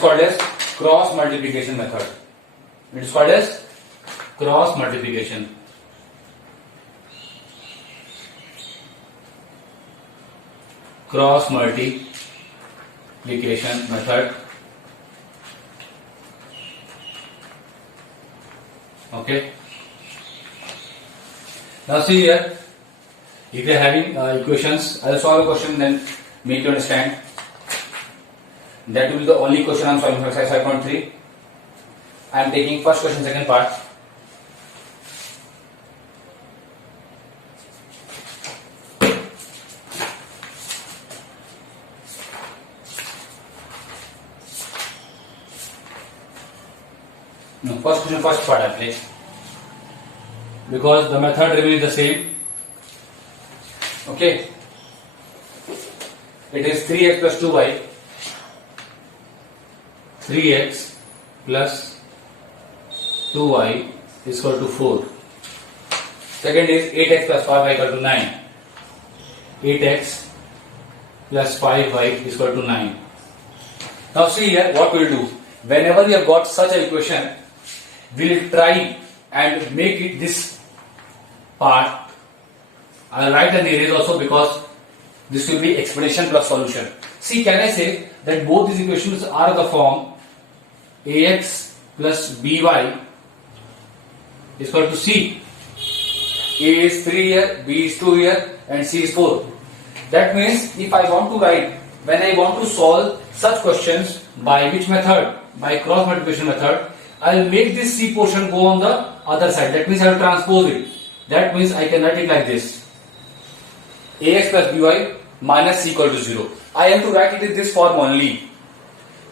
called as cross multiplication method. It is called as cross multiplication. Cross multiplication method. Okay. Now see here, if you are having equations, I will solve a question then make you understand. That will be the only question I am solving for exercise 5.3. I am taking first question, second part. No, first question, first part I play. Because the method remains the same. Okay. It is 3x plus 2y. 3x plus 2y is equal to 4. Second is 8x plus 5y equal to 9. 8x plus 5y is equal to 9. Now see here what we will do. Whenever we have got such an equation, we will try and make it this part. I will write an erase also because this will be explanation plus solution. See, can I say that both these equations are the form ax plus by is equal to c. A is 3 here, b is 2 here and c is 4. That means if I want to write, when I want to solve such questions by which method? By cross multiplication method, I will make this c portion go on the other side. That means I will transpose it. That means I can write it like this. Ax plus by minus c equal to 0. I have to write it in this form only.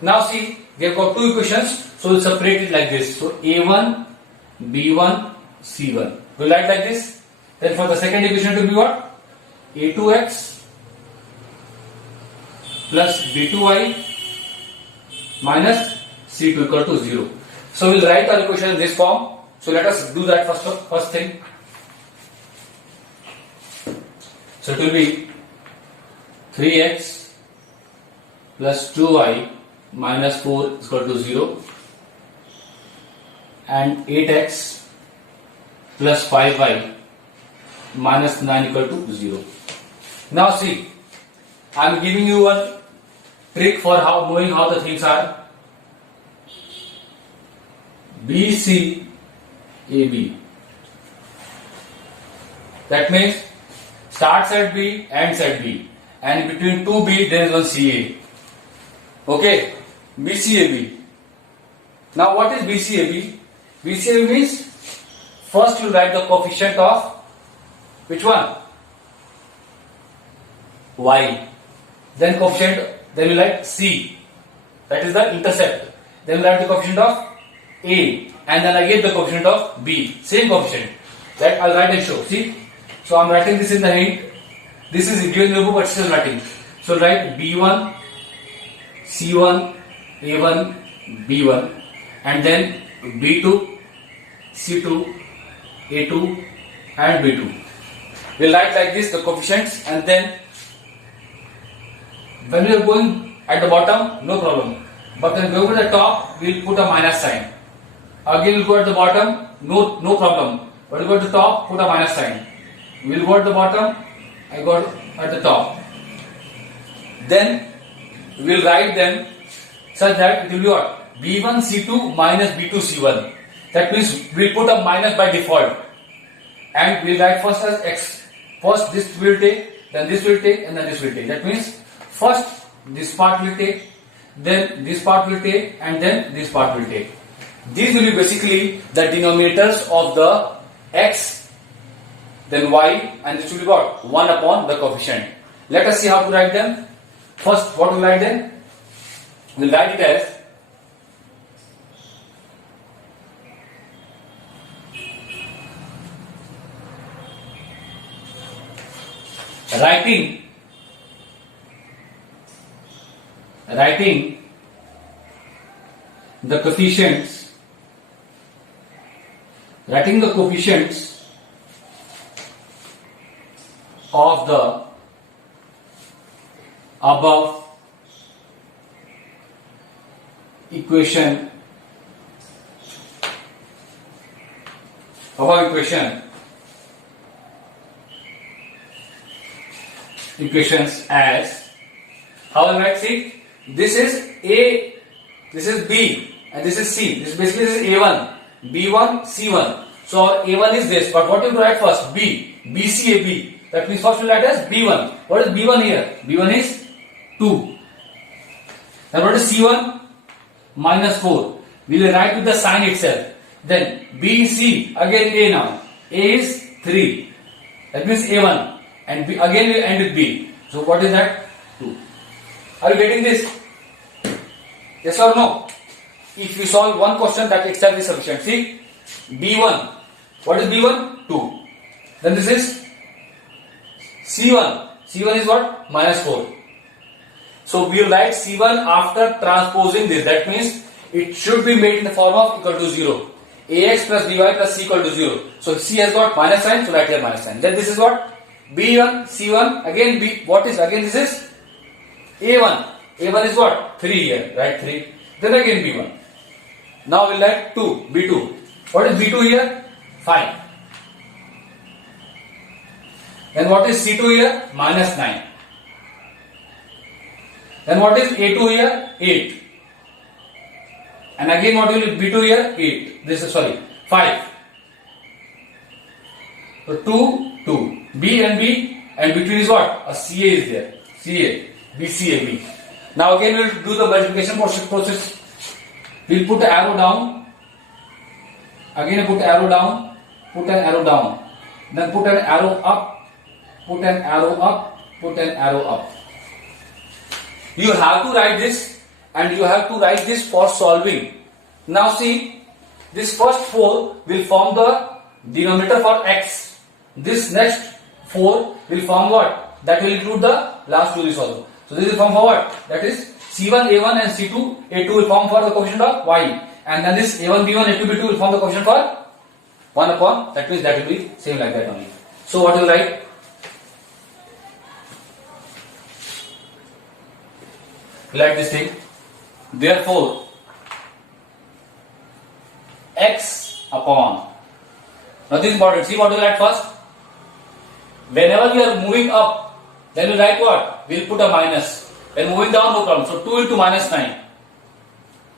Now see, we have got two equations, so we'll separate it like this. So a1, b1, c1. We'll write like this. Then for the second equation to be what? a2x plus b2y minus c2 equal to 0. So we'll write our equation in this form. So let us do that first thing. So it will be 3x plus 2y minus 4 is equal to 0 and 8x plus 5y minus 9 equal to 0. Now see, I am giving you one trick for knowing how the things are. BC AB. That means starts at B, ends at B, and between 2B there is one CA. Okay, BCAB. Now what is BCAB? BCAB means first you write the coefficient of which one? Y. Then coefficient, then you write C. That is the intercept. Then you write the coefficient of A, and then again the coefficient of B. Same coefficient. That I'll write and show. See? So I'm writing this in the hint. This is given in the book, but still writing. So write B1, C1, A1, B1, and then B2, C2, A2, and B2. We'll write like this the coefficients, and then when we are going at the bottom, no problem. But when we go to the top, we'll put a minus sign. Again, we'll go at the bottom, no problem. But we'll go to the top, put a minus sign. We'll go at the bottom, I got at the top. Then we'll write them such that it will be what? B1 C2 minus B2 C1. That means we'll put a minus by default. And we'll write first as X. First this will take, then this will take, and then this will take. That means first this part will take, then this part will take, and then this part will take. These will be basically the denominators of the X, then Y, and this will be what? 1 upon the coefficient. Let us see how to write them. First, what we write then? We'll write it as writing the coefficients, of the above equation equations as, how will I write? See, this is A, this is B, and this is C. This is A1, B1, C1. So our A1 is this, but what you write first? B, BC, AB. That means first we write as B1. What is B1 here? B1 is 2. And what is C1? Minus 4. We will write with the sign itself. Then BC, again A now. A is 3. That means A1. And B, again we end with B. So what is that? 2. Are you getting this? Yes or no? If you solve one question, that itself is sufficient. See, B1. What is B1? 2. Then this is C1. C1 is what? Minus 4. So we will write C1 after transposing this. That means it should be made in the form of equal to 0. AX plus BY plus C equal to 0. So C has got minus sign, so write here minus sign. Then this is what? B1, C1, again B, what is, again this is A1. A1 is what? 3 here, right? 3. Then again B1. Now we'll write 2, B2. What is B2 here? 5. Then what is C2 here? Minus 9. Then what is A2 here? 8. And again what will be B2 here? 8. This is, 5. So 2, 2. B and B, and between is what? A CA is there. CA. BCAB. Now again we will do the multiplication process. We will put the arrow down. Again put arrow down. Put an arrow down. Then put an arrow up. Put an arrow up. Put an arrow up. You have to write this, and you have to write this for solving. Now see, this first 4 will form the denominator for x. This next 4 will form what? That will include the last 2 is also. So this will form for what? That is C1, A1 and C2, A2 will form for the coefficient of y. And then this A1, B1, A2, B2 will form the coefficient for 1 upon, that means that will be same like that only. So what will write? Write this thing. Therefore, x upon. Nothing important. See what we will write first. Whenever we are moving up, then we write what? We will put a minus. When moving down, no problem. So 2 into minus 9.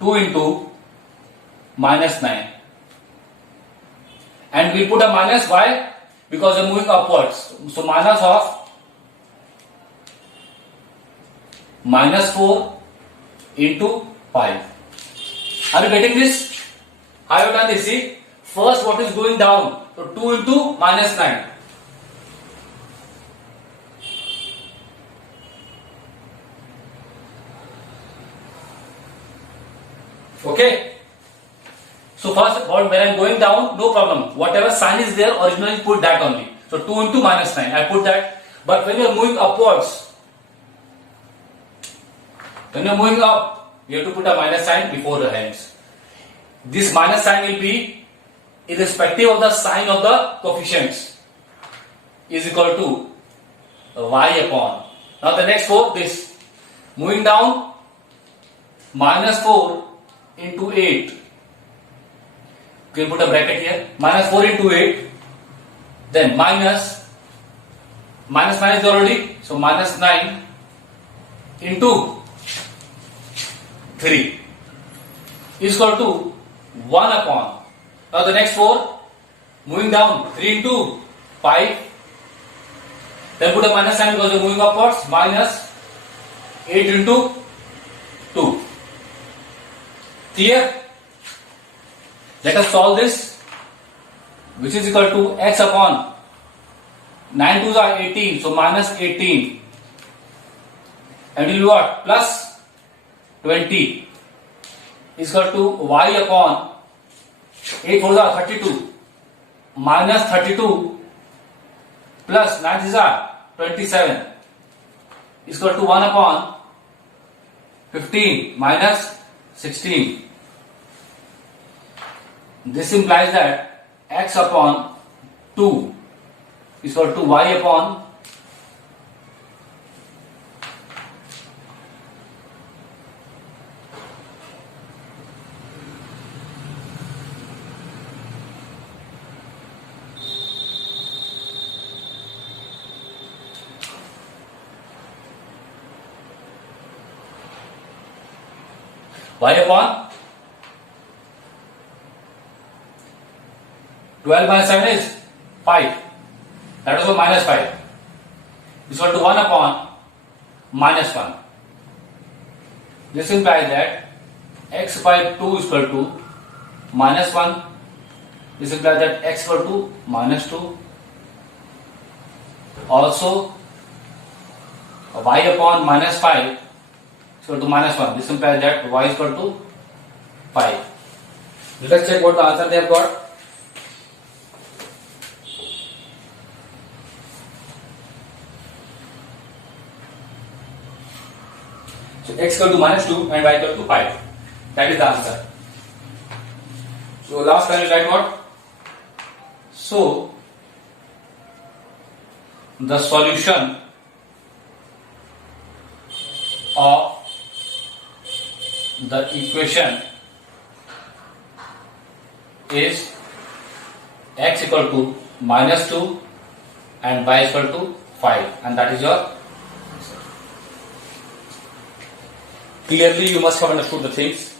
2 into minus 9. And we put a minus. Why? Because we are moving upwards. So minus of minus 4 into 5. Are you getting this? I have done this. See, first what is going down? So 2 into minus 9. Okay. So first, when I am going down, no problem. Whatever sign is there, originally put that only. So 2 into minus 9, I put that. But when you are moving upwards, when you are moving up, you have to put a minus sign before the hands. This minus sign will be irrespective of the sign of the coefficients, is equal to y upon. Now the next 4, this. Moving down, minus 4 into 8. You can put a bracket here. Minus 4 into 8. Then minus minus already. So minus 9 into 3 is equal to 1 upon. Now the next 4. Moving down. 3 into 5. Then put a minus sign because we are moving upwards. Minus 8 into 2. Clear? Let us solve this, which is equal to x upon 9 2s are 18, so minus 18, and will be what? Plus 20 is equal to y upon 8 4s are 32, minus 32 plus 9 3s are 27 is equal to 1 upon 15 minus 16. This implies that x upon 2 is equal to y upon y upon 12 minus 7 is 5. That is also minus 5. Is equal to 1 upon minus 1. This implies that x by 2 is equal to minus 1. This implies that x equal to minus 2. Also, y upon minus 5 is equal to minus 1. This implies that y is equal to 5. Let us check what the answer they have got. So x equal to minus 2 and y equal to 5. That is the answer. So last time we write what? So the solution of the equation is x equal to minus 2 and y equal to 5, and that is your answer. Clearly you must have understood the things.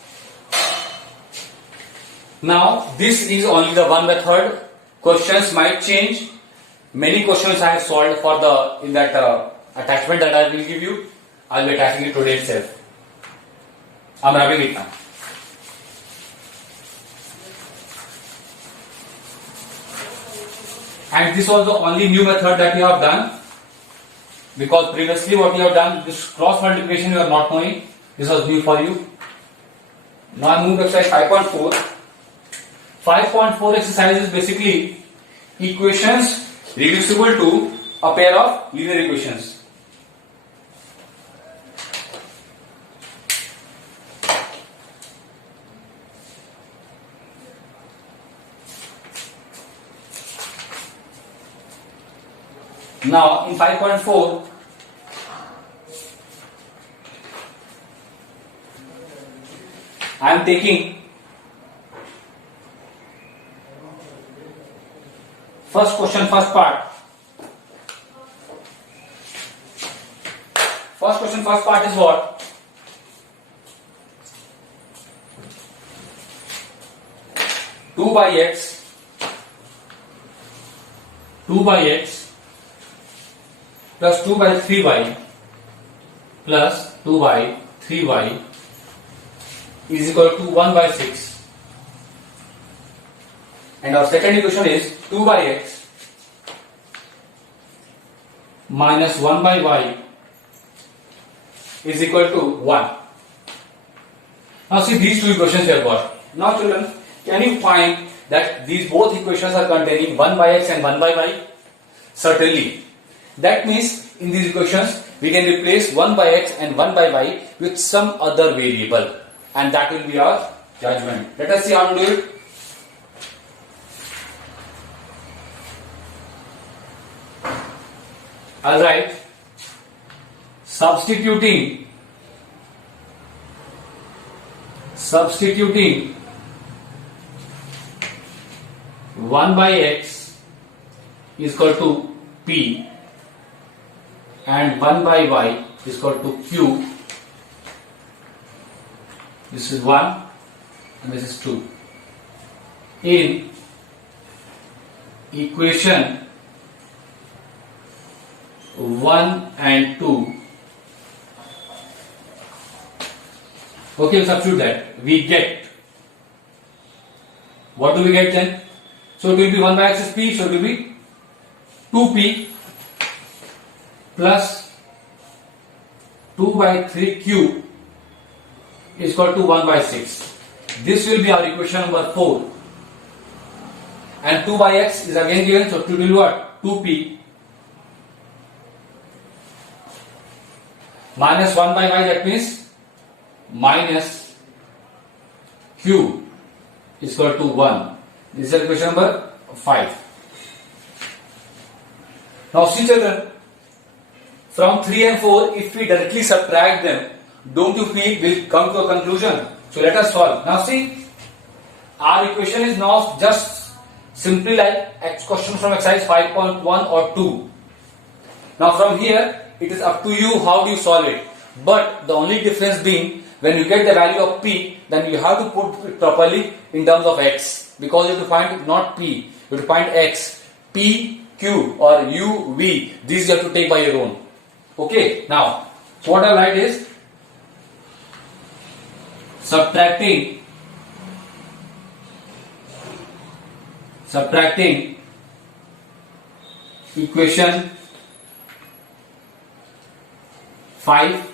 Now this is only the one method. Questions might change. Many questions I have solved for the in that attachment that I will give you. I will be attaching it today itself. I am wrapping it now. And this was the only new method that we have done, because previously what we have done, this cross multiplication you are not knowing. This was new for you. Now I move to exercise 5.4. 5.4 exercise is basically equations reducible to a pair of linear equations. Now in 5.4, I am taking first question, first part. First question, first part is what? Two by x plus 2 by 3y plus 2 by 3y is equal to 1 by 6. And our second equation is 2 by x minus 1 by y is equal to 1. Now see these two equations we have got. Now children, can you find that these both equations are containing 1 by x and 1 by y? Certainly. That means in these equations we can replace 1 by x and 1 by y with some other variable, and that will be our judgment. Let us see how to do it. Alright, substituting 1 by x is equal to p and 1 by y is equal to q. This is 1 and this is 2. In equation 1 and 2, okay, substitute that. We get, what do we get then? So it will be 1 by x is p, so it will be 2p plus 2 by 3q is equal to 1 by 6. This will be our equation number 4. And 2 by x is again given, so it will be what? 2p minus 1 by y, that means minus q is equal to 1. This is equation number 5. Now see children, from 3 and 4, if we directly subtract them, don't you feel we'll come to a conclusion? So let us solve. Now see, our equation is now just simply like question from exercise 5.1 or 2. Now from here, it is up to you how do you solve it. But the only difference being when you get the value of p, then you have to put it properly in terms of x, because you have to find not p, you have to find x. P, q or u, v, these you have to take by your own. Okay, now so what I write is subtracting equation 5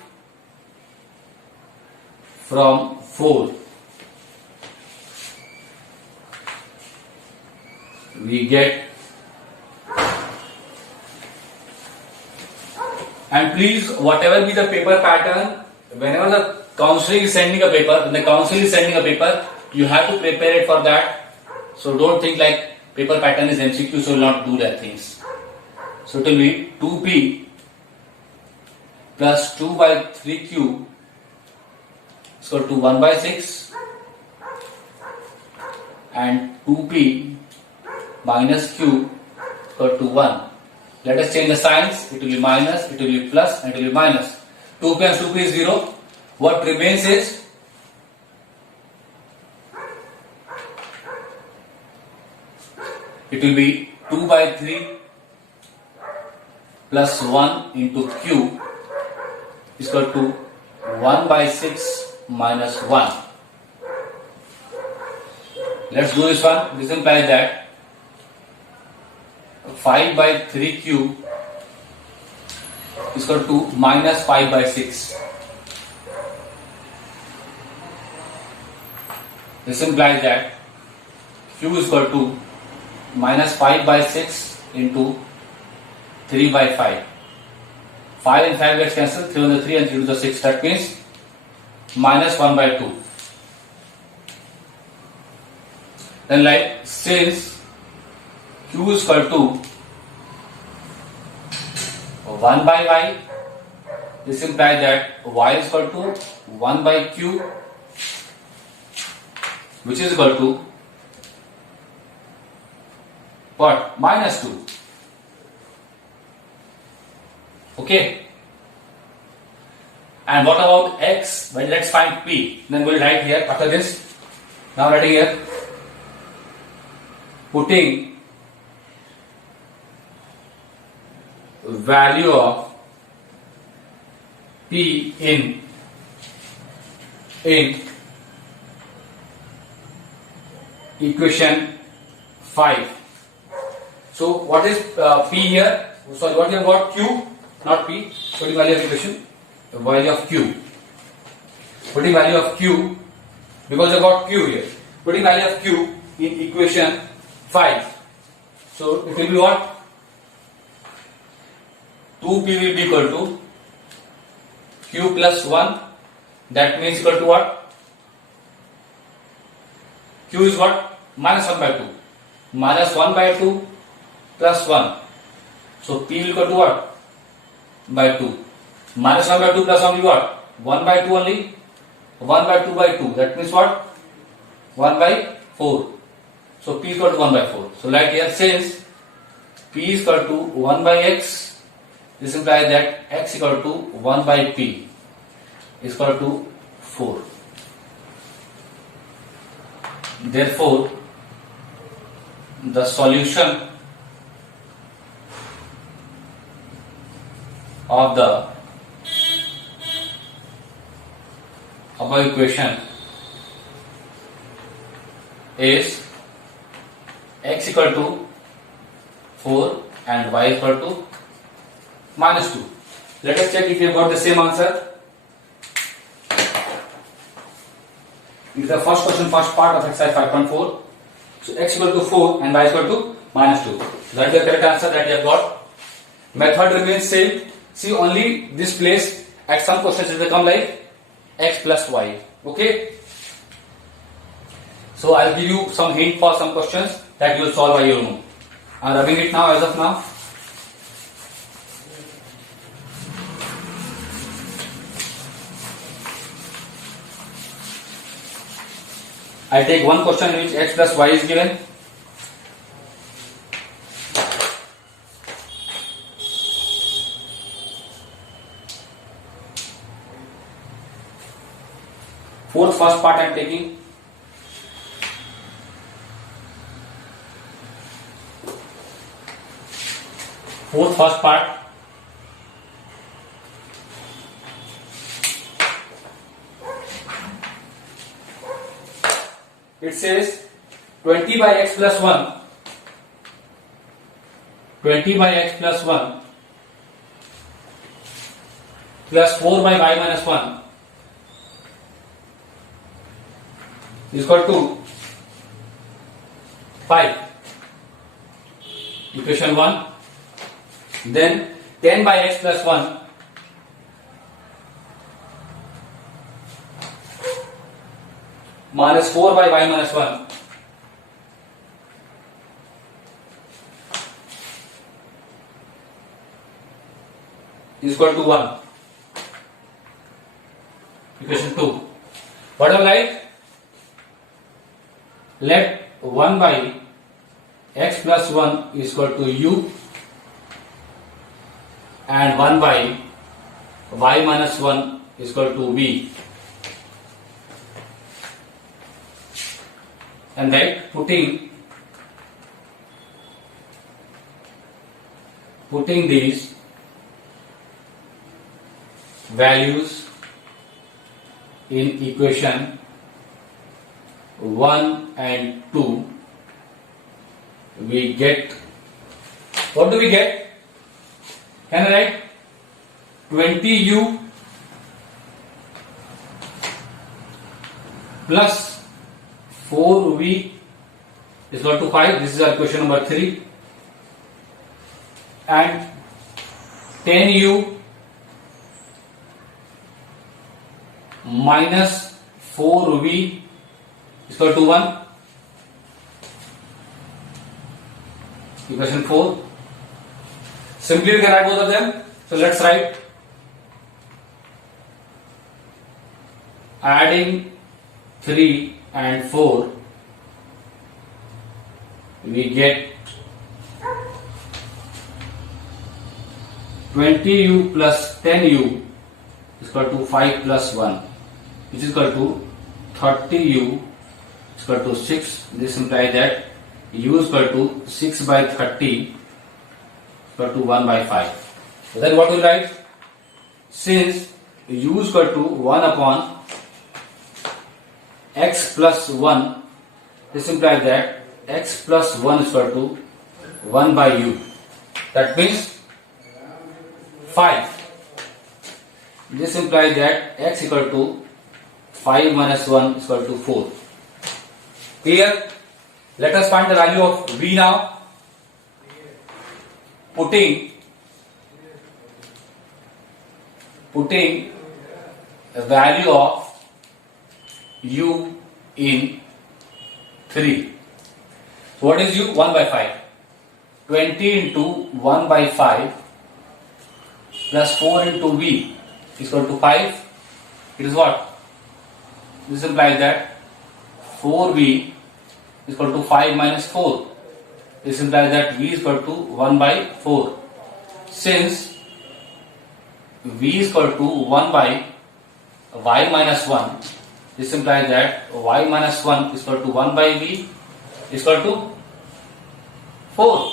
from 4, we get, and please, whatever be the paper pattern, whenever the counseling is sending a paper, you have to prepare it for that. So don't think like paper pattern is MCQ, so will not do that things. So it will be 2p plus 2 by 3q is equal to 1 by 6, and 2p minus q is equal to 1. Let us change the signs. It will be minus, it will be plus, and it will be minus. 2p and 2p is 0. What remains is it will be 2 by 3 plus 1 into q is equal to 1 by 6 minus 1. Let's do this one. This implies that 5 by 3q is equal to minus 5 by 6. This implies that q is equal to minus 5 by 6 into 3 by 5. 5 and 5 gets cancelled, 3 on the 3 and 3 to the 6. That means minus 1 by 2. Then like, since q is equal to 1 by y, this implies that y is equal to 1 by q, which is equal to what? Minus 2. Okay. And what about x? Well, let's find p. Then we'll write here after this. Now writing here, putting value of p in equation 5. So what is p here? Sorry, what you have got? Q, not p. Putting value of equation, value of q. Putting value of q, because you have got q here. Putting value of q in equation 5. So it will be what? 2p will be equal to q plus 1. That means equal to what? Q is what? Minus 1 by 2. Minus 1 by 2 plus 1. So p will equal to what? By 2. Minus 1 by 2 plus 1 will be what? 1 by 2 only. 1 by 2 by 2. That means what? 1 by 4. So p is equal to 1 by 4. So like here, since p is equal to 1 by x, this implies that x equal to 1 by p is equal to 4. Therefore, the solution of the above equation is x equal to 4 and y equal to minus 2. Let us check if we have got the same answer. It is the first question, first part of exercise 5.4. So x equal to 4 and y equal to minus 2. That is the correct answer that you have got. Method remains same. See, only this place at some questions it will come like x plus y. Okay. So I will give you some hint for some questions that you will solve by your own. I am rubbing it now as of now. I take one question in which x plus y is given. Fourth first part I am taking. Fourth first part. It says 20 by x plus 1. 20 by x plus 1 plus 4 by y minus 1 is equal to 5. Equation 1. Then 10 by x plus 1 minus 4 by y minus 1 is equal to 1. Equation 2. What do I like? Let 1 by x plus 1 is equal to u and 1 by y minus 1 is equal to v. And then putting these values in equation 1 and 2, we get, what do we get? Can I write 20u plus 4v is equal to 5. This is our question number 3. And 10u minus 4v is equal to 1. Equation 4. Simply we can write both of them. So let's write. Adding 3 and 4, we get 20u plus 10u is equal to 5 plus 1, which is equal to 30u is equal to 6. This implies that u is equal to 6 by 30 equal to 1 by 5. So then what we write? Since u is equal to 1 upon x plus 1, this implies that x plus 1 is equal to 1 by u. That means 5. This implies that x equal to 5 minus 1 is equal to 4. Clear? Let us find the value of v now. Putting the value of u in 3. So what is u? 1 by 5. 20 into 1 by 5 plus 4 into v is equal to 5. It is what? This implies that 4v is equal to 5 minus 4. This implies that v is equal to 1 by 4. Since v is equal to 1 by y minus 1, this implies that y minus 1 is equal to 1 by v is equal to 4.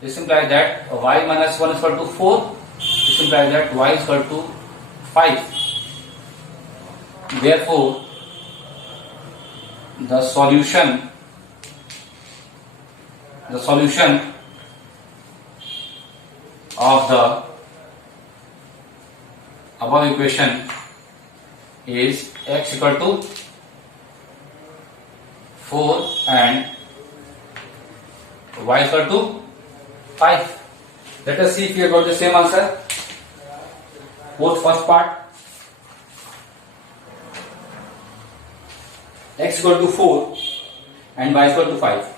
This implies that y minus 1 is equal to 4. This implies that y is equal to 5. Therefore, the solution of the above equation is x equal to 4 and y equal to 5. Let us see if we have got the same answer. Both first part, x equal to 4 and y equal to 5.